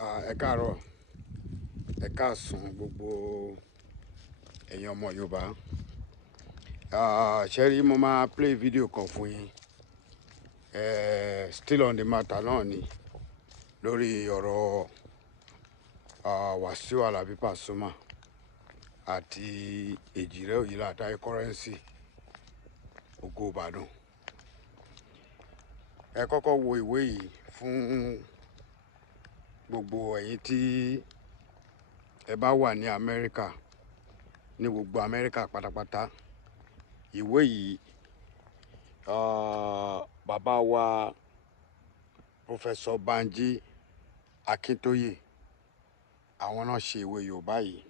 Ẹ káàárọ̀, ẹ káàsán gbogbo ẹ̀yin ọmọ Yorùbá. Ṣé rí mo máa play video kan fún yín. Still on the matter náà ni lórí ọ̀rọ̀ Wasiu Alabi Pasuma àti Èjìrẹ́ Òyìnlá Taye currency Ògo Ìbàdàn. Ẹ kọ́kọ́ wo ìwé yìí fún gbogbo ẹ̀yin tí ẹ bá wà ní Amẹ́ríkà, ní gbogbo Amẹ́ríkà pátápátá. Ìwé yìí bàbá wa Professor Banji Akintoye àwọn náà ṣe ìwé Yorùbá yìí.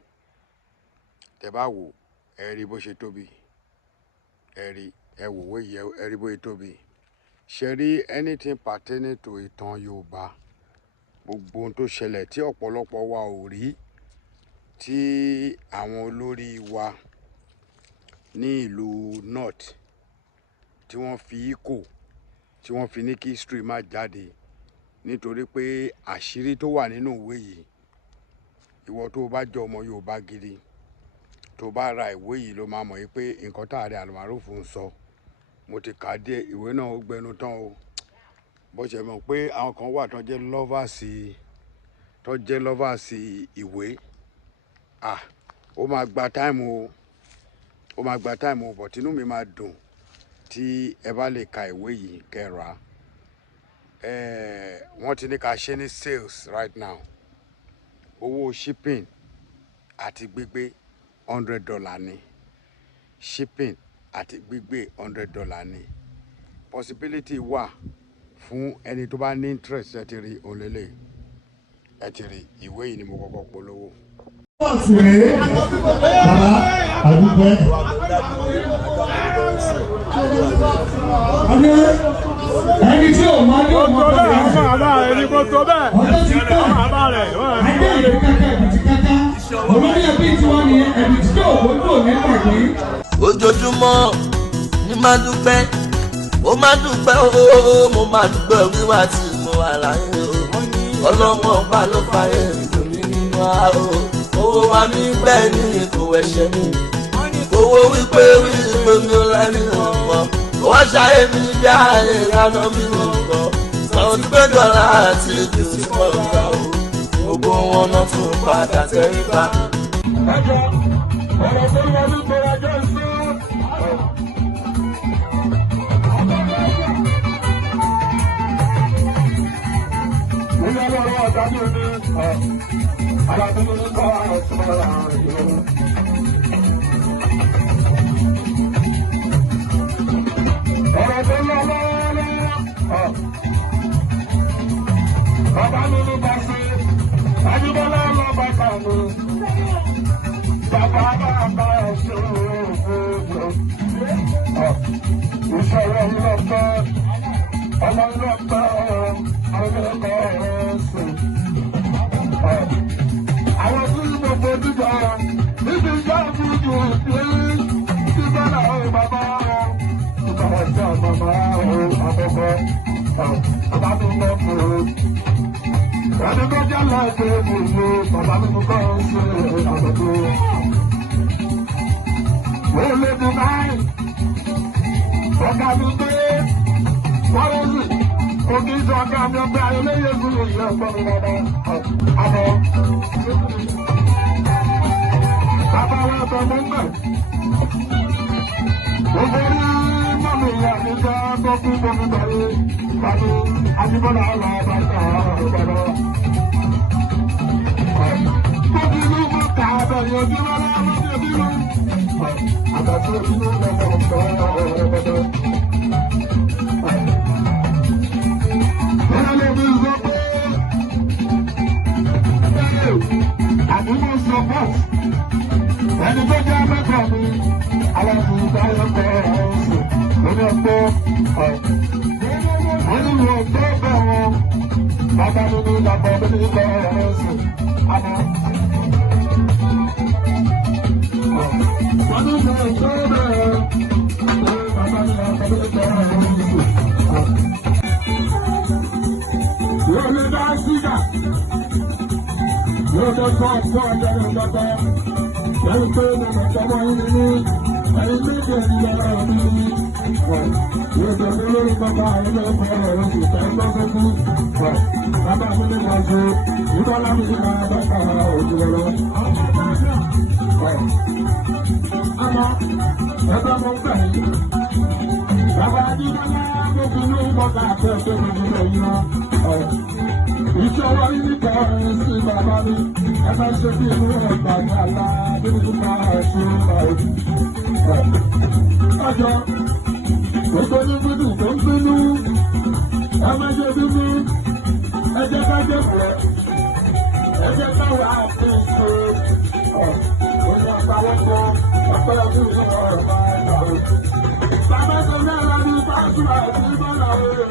Tẹ́ bá wò ẹ rí bó ṣe tóbi, ẹ wò ìwé yìí ẹ rí bó ṣe tóbi. Ṣé rí anything pertaining to ìtàn Yorùbá, gbogbo ohun tó ṣẹlẹ̀ tí ọ̀pọ̀lọpọ̀ wa ò rí, tí àwọn olórí wa ní ìlú North tí wọ́n fi kò, tí wọ́n fi ní kí history má jáde nítorí pé àṣírí tó wà nínú ìwé yìí, ìwọ tó bá jẹ́ ọmọ Yorùbá gidi tó bá ra ìwé yìí ló máa mọ̀ yìí pé nǹkan tá Ààrẹ Almaroofu ń sọ. Mo ti kà á díẹ̀, ìwé náà ó gbẹnu tán o. Bó ṣe mọ̀ pé àwọn kan wà tó jẹ́ lovers ìwé. Ó máa gba time o, ó máa gba time o, but inú mi máa dùn tí ẹ bá lè ka ìwé yìí kẹ́ra. Wọ́n ti ní ká ṣe ní sales right now. Owó shipping àti gbígbé $100 ni. Shipping àti gbígbé $100 ni. Possibility wà fún ẹni tó bá ní interest. Ẹ ti rí òǹlẹ́lẹ̀, ẹ ti rí ìwé yìí ni mo kọ́kọ́ polówó. Ẹni tí ò máa ní ọmọ bẹ́ẹ̀ ẹni kò tó bẹ́ẹ̀ ọjọ́ ti pẹ́ adé ìlú kẹ́kẹ́ ẹ̀bìtì kẹ́kẹ́ olórí ẹbí tí wọ́n ní ẹ̀bìtì tí ò gbójú ní pàdé. Ojoojúmọ́ ni máa dúpẹ́, ó máa dúpẹ́ ooo, mo máa dúpẹ́ wíwá tí mo wà láyé o. Ọlọ́mọ ọba ló parí ìdùnnú nínú àrò. Owó wa mi bẹ́ẹ̀ ní kò ẹ̀ṣẹ̀ mi. Owó wípé mi ò láì ní ọ̀pọ̀. Wọ́n ṣayé mi bí ààrẹ ìlànà mi ò gbọ́. Àwọn tí pé dọ́là àti èdè tí wọ́n gbà o. Gbogbo wọn náà tún padà tẹríba. ẹjọ́ ọ̀rọ̀ tó lọ ní ìgbérajọ́ sí. Ilé ọlọ́run ọ̀gá ní oní alábínú ní kọ́ ọ̀tún ọ̀rọ̀ ìlú. Ọ̀rọ̀ tó lọ lọ́wọ́ bàbá mi ní bá sí Ajíbọ́lá lọ́ba kàmú. Bàbá bàbá ẹ̀ṣọ́ òfurufú. Ìṣòro ìlọ́pẹ́, ọmọ ìlọ́pẹ́ àwọn ẹ̀kọ́ ẹ̀sìn. Àwọn tí gbogbo dídá níbi ìjà ìdíje ìdí tí bọ́lá ọ̀hún bàbá ọ̀hún. Ìbára ìjà bàbá ọ̀hún àkọ́kọ́. Bàbá mi lọ fún un. Ẹni tó jẹ́ láìpẹ́ gbogbo bàbá mi kọ́ ṣe àbẹ̀tò. Wọ́n lè dùn báyìí. Ọ̀gá mi gbé wọ́rọ́sì. Ògì sọ ọ̀gá mi ọgbà eléyè fún ìyá ọgbọ́n mi dáadáa. Àbọ̀. Bàbá wa tọ́ mọ́ mọ́. Gbogbo ní mọ́mí ìyá mi jẹ́ tó kú bomi bẹ̀rẹ̀. Tàbí Ajíbọ́lá ọ̀la bàtà ọ̀gbọ̀dọ̀. Tóbi ló mú ká abẹ́rẹ́ ojú lọ́la ọmọdé bínú. Àgbàtí ojú ló lọ́wọ́ ọ̀gbọ̀dọ̀. Ìrọ̀lẹ́ mi sọ pé àdúgbò support ẹni tó jẹ́ mẹ́kọ̀ọ́ mi aláàbò ìdáyọ̀ pẹ̀ ọ̀sùn lórí ọ̀pọ̀ wọ́n ní wọ́n tó bẹ̀ wọ́n bàbá mi ní ìlàpọ̀ mi ní ìlọ ọ̀sùn àmọ́. Wọ́n ní wọ́n tó bẹ̀ wọ́n bàbá mi ní ìlàpọ̀ mi ní ìlọ ọ̀sùn. Wọ́n lè dá sígà. Ìjọba yìí ká sí bàbá mi, ẹ má ṣe bí inú ọ̀gbà ní àlá nínú ìgbà ẹ̀sìn ọ̀gbà òdì. Ọjọ́ gbogbo ní gbídù tó ń bínú, ẹ má ṣe bínú, ẹ jẹ́ ká jẹ́ pọ̀, ẹ jẹ́ ká wà á fi ṣe òní àpawọ́pọ̀ ọ̀pẹ́ ọdún ìlú ọ̀rọ̀ máa ń gbà ó. Bàbá tó mẹ́ra ní fásitì àti bọ́lá òye.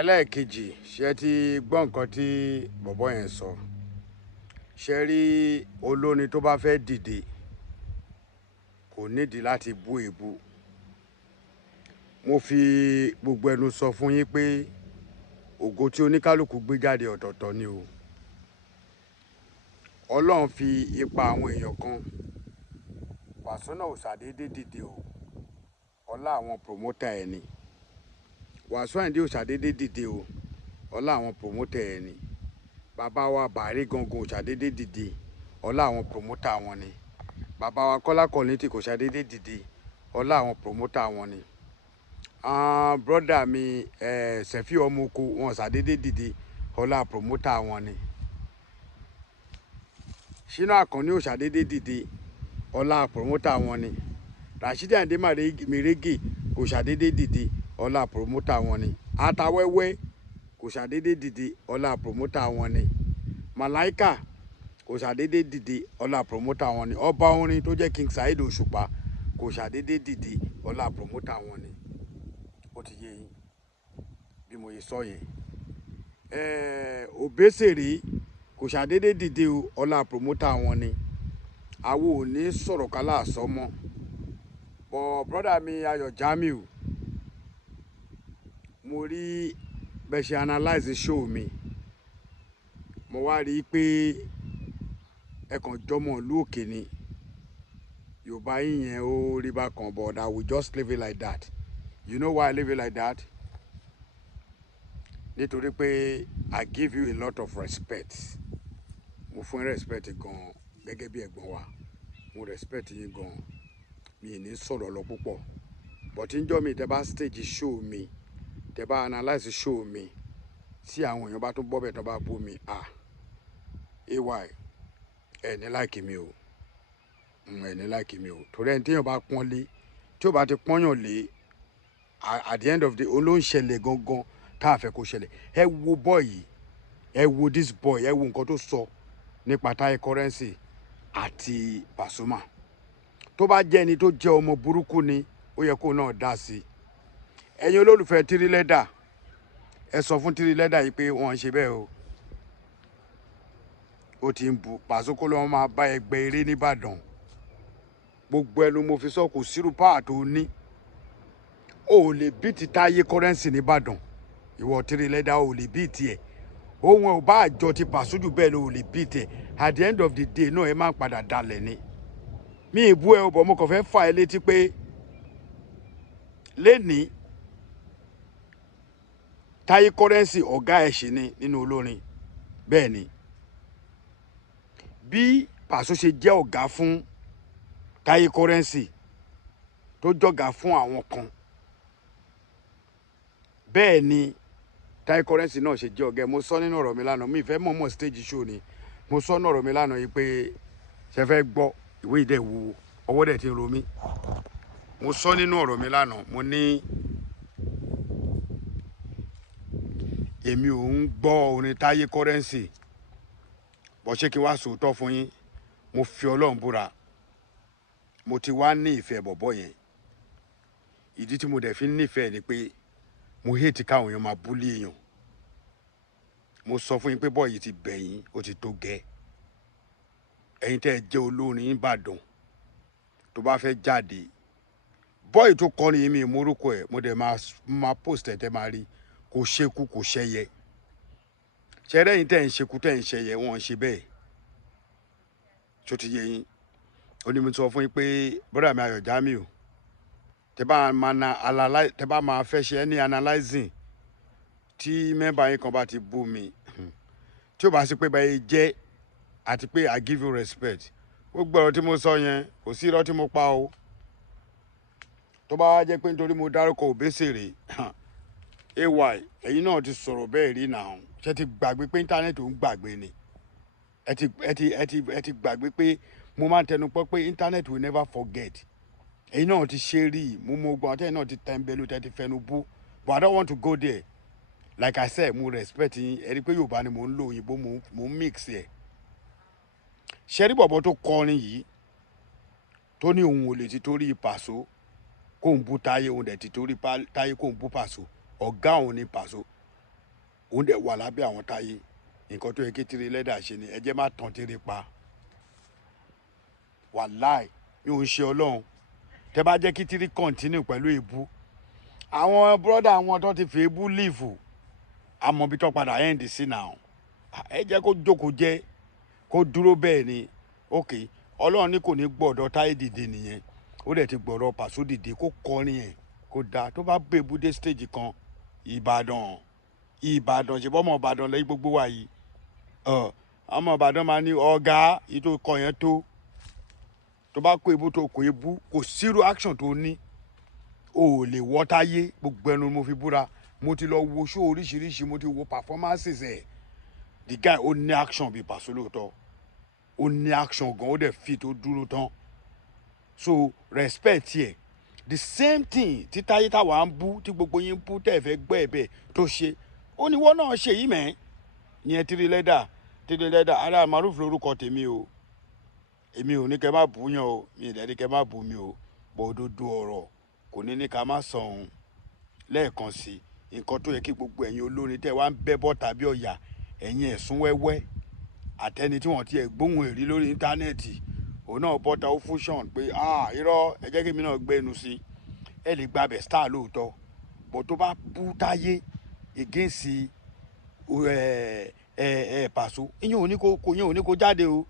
ẹlẹ́ẹ̀kejì ṣe ti gbọ́ nǹkan tí bọ̀bọ́ yẹn sọ ṣe rí olórin tó bá fẹ́ dìde kò nídìí láti bú èébú mo fi gbogbo ẹnu sọ fún yín pé ògo tí oníkálukú gbé jáde ọ̀tọ̀ọ̀tọ̀ ni o ọlọ́run fi ipa àwọn èèyàn kan Wàsíù náà ò ṣàdédé dìde o ọlá àwọn promoter ẹ̀ ni Wàsíù Àyìndé ò ṣàdédé dìde o ọlá àwọn promoter ẹ̀ ni bàbá wa Bàrí gangan ò ṣàdédé dìde ọlá àwọn promoter wọn ni bàbá wa Kọ́lá Kollington kò ṣàdédé dìde ọlá àwọn promoter wọn ni brọ́dà mi Sẹ́fì ọmọ oko wọn ṣàdédé dìde ọlá promoter wọn ni Ṣínà Àkànní ò ṣàdédé dìde ọlá promoter wọn ni Rashidi Àyìndé Mèrègè kò ṣàdédé dìde ọlá promoter wọn ni Atawẹ́wẹ́ kò ṣàdédé dìde ọlá promoter wọn ni Màláíkà kò ṣàdédé dìde ọlá promoter wọn ni ọba orin tó jẹ́ King Saheed Òṣùpá kò ṣàdédé dìde ọlá promoter wọn ni ó ti yé yín bí mo yẹ sọ yẹn Òbésèré kò ṣàdédé dìde ọlá promoter wọn ni àwọn ò ní sọ̀rọ̀ kálá àsọmọ́ bọ̀ brọ́dà mi Ayọ̀ Jamiu mo rí bẹ́ẹ̀ ṣe analyze show mi mo wá rí i pé ẹ kàn jọmọ ìlú òkè ni Yorùbá yín yẹn ó rí bákan but I will just leave it like that You know why I leave it like that? Nítorí pé I give you a lot of respect. Mo fún respect gan gẹ́gẹ́ bí ẹ̀gbọ́n wa. Mo respect yín gan. Mi ní sọ̀rọ̀ lọ púpọ̀. But njọ́ mi tẹ́ bá stage show mi, tẹ́ bá analyze show mi, tí àwọn èèyàn bá tún bọ́ bẹ̀ tán bá bú mi, AY ẹ ní like mi o. Ẹ ní like mi o. Torí ẹni tí èèyàn bá pọ́n lé, tí ó bá ti pọ́nyàn lé, at the end of the day, ó ló ń ṣẹlẹ̀ gangan tá a fẹ́ kó ṣẹlẹ̀. Ẹ wo boy yìí, ẹ wo this boy, ẹ wo nǹkan tó sọ nípa Taye Currency àti Pasuma. Tó bá jẹ́ ẹni tó jẹ́ ọmọ burúkú ni, ó yẹ kó náà dá sí. Ẹ̀yin olólùfẹ́ Three Leather, ẹ sọ fún Three Leather yìí pé wọ́n ń ṣe bẹ́ẹ̀ o. Ó ti ń bu Paso kó lọ́wọ́ máa bá ẹgbẹ́ eré nìbàdàn. Gbogbo ẹnu mo fi sọ kò sírú páà tó ní. O ò lè beat Taye Currency nìbàdàn. Ìwọ Three Leather ò lè beat ẹ̀. Ohun ẹ̀ ò bá àjọ ti Paso jù bẹ́ẹ̀ lọ ò lè beat ẹ̀. At the end of the day náà ẹ máa padà dalẹ̀ ni. Mi ìbú ẹ ọbọ̀ mo kàn fẹ́ fà ẹ́ létí pé lẹ́ni Taye Currency ọ̀gá ẹ̀ ṣì ni nínú olórin. Bẹ́ẹ̀ ni. Bí Paso ṣe jẹ́ ọ̀gá fún Taye Currency tó jọ̀gá fún àwọn kan, bẹ́ẹ̀ ni Taye Currency náà ṣe jẹ́ ọ̀gá. Mo sọ nínú ọ̀rọ̀ mi lánàá, mi ìfẹ́ mọ̀ọ́mọ̀ stage show ni. Mo sọ nínú ọ̀rọ̀ mi lánàá yìí pé ṣe fẹ́ gbọ́ ìwé ìdẹ̀ wo ọwọ́ dẹ̀ ti ń ro mí. Mo sọ nínú ọ̀rọ̀ mi lánàá, mo ní èmi ò ń gbọ́ orin Taye Currency. Bó ṣe kí n wá sòótọ́ fún yín, mo fi Ọlọ́run búra, mo ti wá ní ìfẹ́ bọ̀bọ́ yẹn. Ìdí tí mo dẹ̀ fi nífẹ̀ẹ́ ni pé mo hate káwọn èèyàn máa bully èèyàn. Mo sọ fún yín pé bọ́ọ̀ yìí ti bẹ̀yìn, ó ti tó gẹ́. Ẹ̀yin tẹ́ ẹ jẹ́ olórin Ìbàdàn tó bá fẹ́ jáde. Bọ́ọ̀yì tó kọrin yìí mi ìmúrúkọ ẹ̀, mo dẹ̀ máa post ẹ̀ tẹ́ máa rí. Kò ṣekú kò ṣẹyẹ. Ṣẹ́rẹ́ yín tẹ́ ń ṣekú tẹ́ ń ṣẹyẹ, wọ́n ń ṣe bẹ́ẹ̀. Ṣó ti yé yín? Ó ní mo sọ fún yín pé brother mi Ayọ̀ Jamiu, tẹ́ bá máa fẹ́ ṣe any analyzing tí mẹ́mbà yín kan bá ti bú mi, tí ó bá sí pé báyìí jẹ́ àti pé I give you respect. Gbogbo ọ̀rọ̀ tí mo sọ yẹn kò sí irọ́ tí mo pa o. Tó bá wá jẹ́ pé nítorí mo dárúkọ Òbésèré, AY ẹ̀yin náà ti sọ̀rọ̀ bẹ́ẹ̀ rí náà. Ṣé ti gbàgbé pé íńtánẹ́ẹ̀tì ò ń gbàgbé ni? Ẹ ti gbàgbé pé mo máa ń tẹnu pọ́ pé internet will never forget. Ẹ̀yin náà ti ṣe rí, mo mọ ogun àtẹ̀yìn náà ti tẹ́ńbẹ́lú tẹ́ ti fẹnu bú. But I don't want to go there. Like I said, mo respect yín. Ẹ rí pé Yorùbá ni mo ń lo òyìnbó, mo ń mix ẹ̀. Ṣé rí bọ̀bọ̀ tó kọrin yìí tó ní òun ò lè ti torí Paso kó ń bú Taye, òun dẹ̀ ti torí Taye kó ń bú Paso. Ọ̀gá òun ni Paso. Òun dẹ̀ wà lábẹ́ àwọn Taye. Nǹkan tó yẹ kí Three Leather ṣe ni ẹ jẹ́ má tàn Three pa. Wàláì mi ò ń ṣe Ọlọ́run. Tẹ́ bá jẹ́ kí Three continue pẹ̀lú èébú. Àwọn brother àwọn tó ti fi èébú leave, àmọ́ bí tó padà end sí now. Ẹ jẹ́ kó jókòó jẹ́ kó dúró bẹ́ẹ̀ ni. Okay, Ọlọ́run ní kò ní gbọ́dọ̀ Taye dìde nìyẹn. Ó dẹ̀ ti gbọ́dọ̀ Paso dìde kó kọrin ẹ̀ kó dáa. Tó bá bèbú dé stage kan, Ìbàdàn ṣe bọ́ ọmọ Ìbàdàn lẹ́yìn gbogbo wa yìí. Ọmọ Ìbàdàn máa ní ọ̀gá yìí tó kọ yẹn tó. Tó bá kó ebú tó kó ebú, kò sírú action tó ní. O ò lè wọ́ Taye, gbogbo ẹnu mo fi búra. Mo ti lọ wo show oríṣiríṣi, mo ti wo performances ẹ̀. The guy ó ní action bí Paso lóòótọ́. Ó ní action gan, ó dẹ̀ fit tó dúró tán. So respect here. The same thing tí Taye táwa ń bú, tí gbogbo yín bú tẹ́ fẹ́ gbọ́ ẹ̀bẹ̀ tó ṣe. Ó ní wọ́n náà ṣe yìí mẹ́. Ìyẹn Three Leather, ara Maruf lórúkọ tèmi o. Èmi ò ní kẹ́ má bú yàn o, mi ì dẹ̀ ní kẹ́ má bú mi o. Bọ̀ òdodo ọ̀rọ̀ kò ní ká má sọ òun lẹ́ẹ̀kan sí. Nǹkan tó yẹ kí gbogbo ẹ̀yin olórin tẹ́ wá ń bẹ́ bọ́ tàbí ọ̀yà, ẹ̀yin ẹ̀sùn wẹ́wẹ́ àtẹni tí wọ́n ti ẹ̀ gbóhùn èrí lórí íńtánẹ́ẹ̀tì. Òun náà bọ́ta ó fusion pé irọ́ ẹ jẹ́ kí mi náà gbẹ́nu sí. Ẹ lè gbàbẹ̀ star lóòótọ́. Bọ̀ tó bá bú Taye against Paso, ìyẹn ò ní kó jáde o.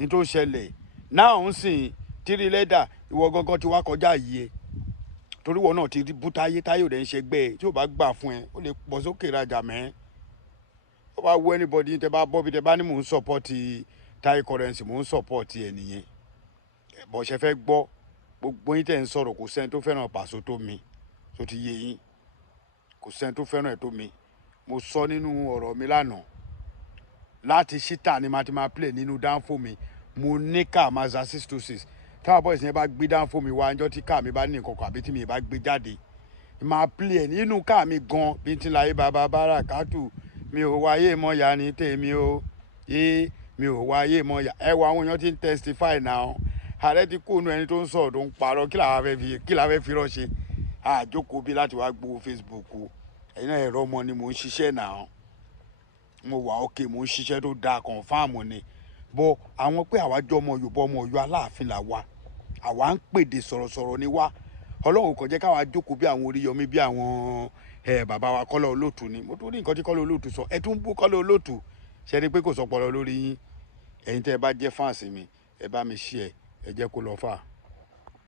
Ní tó ṣẹlẹ̀ náà ń sìn Three Leather, ìwọ gangan ti wá kọjá yìí ẹ. torí wọn náà ti bú Táyé ò dẹ̀ ń ṣẹgbẹ́ ẹ tí ò bá gbà fún ẹ ó lè pọ̀ sókè rajà mẹ́ ó bá wú anybody tẹ bá bọ́ bí tẹ bá ní mò ń support Taye currency mò ń support ẹ nìyẹn bọ̀ ṣe fẹ́ gbọ́ gbogbo yín tẹ̀ ń sọ̀rọ̀ kò sẹ́ni tó fẹ́ràn Paso tó mi tó ti yé yín kò sẹ́ni tó fẹ́ràn ẹ̀ tó mi mo sọ nínú ọ̀rọ̀ mi lánàá láti ṣítà ni màá ti máa play nínú dánfò mi mo ní ká Mazda 626 táwọn boys yẹn bá gbé dánfò mi wá ọjọ́ tí ká mi bá ní nǹkan kan àbí tí mi bá gbé jáde máa play ẹ̀ nínú ká mi gan bí ti láyé bàbá bára kátù mi ò wáyé mọ́yà ní tèmi o yé mi ò wáyé mọ́yà ẹ wo àwọn èèyàn ti ń testify now ààrẹ ti kó nu ẹni tó ń sọ̀rọ̀ tó ń parọ́ kí la fẹ́ fi rọ́ṣe àjókòó bí láti wá gbowó Facebook ẹ̀yin náà ẹ̀rọ ọmọ ni mò ń ṣiṣẹ́ náà mo wà ókè mò ń ṣiṣẹ́ tó dáa confam ni bọ́ àwọn pé àwa jọ ọmọ Yorùbá ọmọ Ọ̀yọ́ Aláàfin là wa àwa ń pèdè sọ̀rọ̀sọ̀rọ̀ ni wá Ọlọ́run kò jẹ́ káwa jókòó bí àwọn Oríyọmí bí àwọn bàbá wa Kọ́lá Olóòtú ni mo tún rí nǹkan tí Kọ́lá Olóòtú sọ ẹ tún bú Kọ́lá Olóòtú ṣe ni pé kò sọpọlọ lórí yín ẹ̀yin tẹ́ ẹ bá jẹ́ fáǹsì mi ẹ bá mi share ẹ jẹ́ kó lọ fà.